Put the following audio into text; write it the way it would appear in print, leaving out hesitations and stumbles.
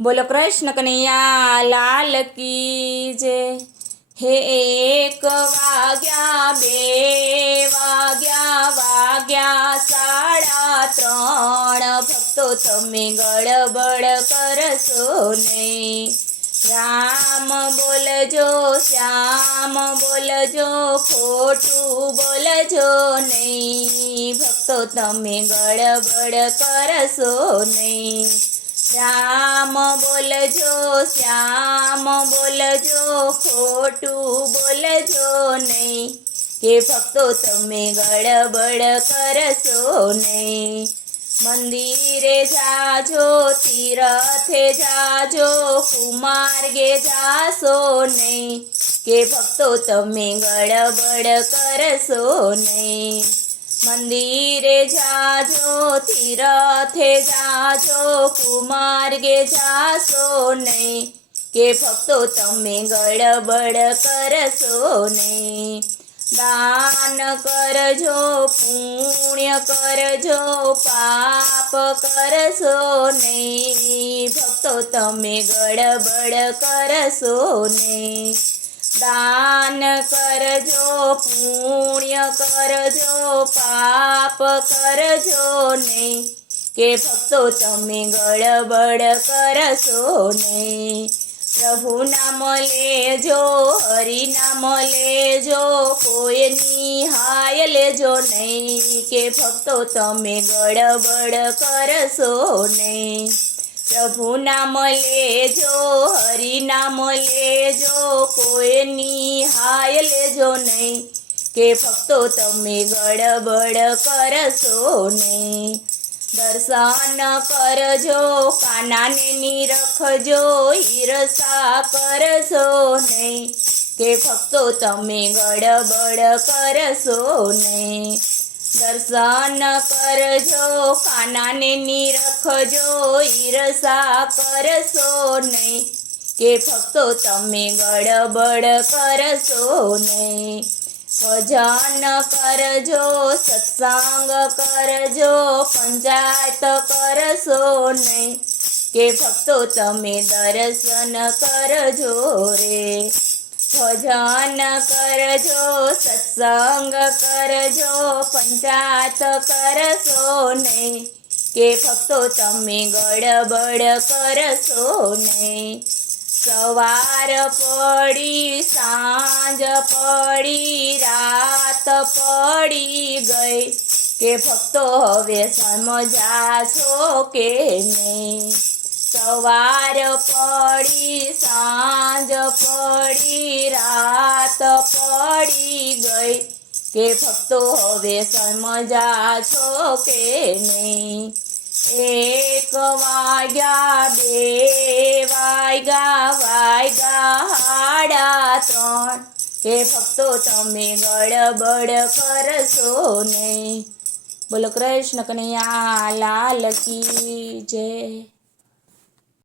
બોલો કૃષ્ણ કનૈયા લાલ કી જય। હે એક વાગ્યા બે વાગ્યા વાગ્યા સાડા ત્રણ, ભક્તો તમે ગડબડ કરશો નહીં। રામ બોલજો શ્યામ બોલજો, ખોટું બોલજો નહીં, ભક્તો તમે ગડબડ કરશો નહીં। રામ બોલજો શ્યામ બોલજો, ખોટું બોલજો નહીં, કે ભક્તો તમે ગડબડ કરશો નહીં। મંદિરે જાજો તીરથે જાજો, કુમાર્ગે જાશો નહીં, કે ભક્તો તમે ગડબડ કરશો નહીં। મંદિરે જાજો તીરથે જાજો, કુમાર્ગે જાશો નહીં, કે ભક્તો તમે ગડબડ કરશો નહીં। દાન કરજો પુણ્ય કરજો, પાપ કરશો નહીં, ભક્તો તમે ગડબડ કરશો નહીં। દાન કરજો પુણ્ય કરજો, પાપ કરજો નહીં, કે ભક્તો તમે ગડબડ કરશો નહીં। પ્રભુ નામ લેજો હરિ નામ લેજો, કોઈની હાય લેજો નહીં, કે ભક્તો તમે ગડબડ કરશો નહીં। પ્રભુ નામ લેજો હરિ નામ લેજો, કોઈની હાય લેજો નહીં, કે ભક્તો તમે ગડબડ કરશો નહીં। દર્શન કરજો કાનાને નિરખજો, ઈર્ષા કરશો નહીં, કે ભક્તો તમે ગડબડ કરશો નહીં। દર્શન કરજો કાનાને નિરખજો, ઈર્ષા કરશો નહીં, કે ભક્તો તમે ગડબડ કરશો નહીં। ભજન કરજો સત્સંગ કરજો, પંચાયત કરશો નહીં, કે ભક્તો તમે દર્શન કરજો રે। ભજન કરજો સત્સંગ કરજો, પંચાયત કરશો નહીં, કે ભક્તો તમે ગડબડ કરશો નહીં। સવાર પડી સાંજ પડી રાત પડી ગઈ, કે ભક્તો હવે સમજાશો કે નહીં। સવાર પડી સાંજ પડી રાત પડી ગઈ, કે ભક્તો હવે સમજાશો કે નહીં। એક વાગ્યા બે વાગ્યા વાગ્યા સાડા ત્રણ, કે ભક્તો તમે ગડબડ કરશો નહીં। બોલો કૃષ્ણ કનૈયા લાલ કી જય।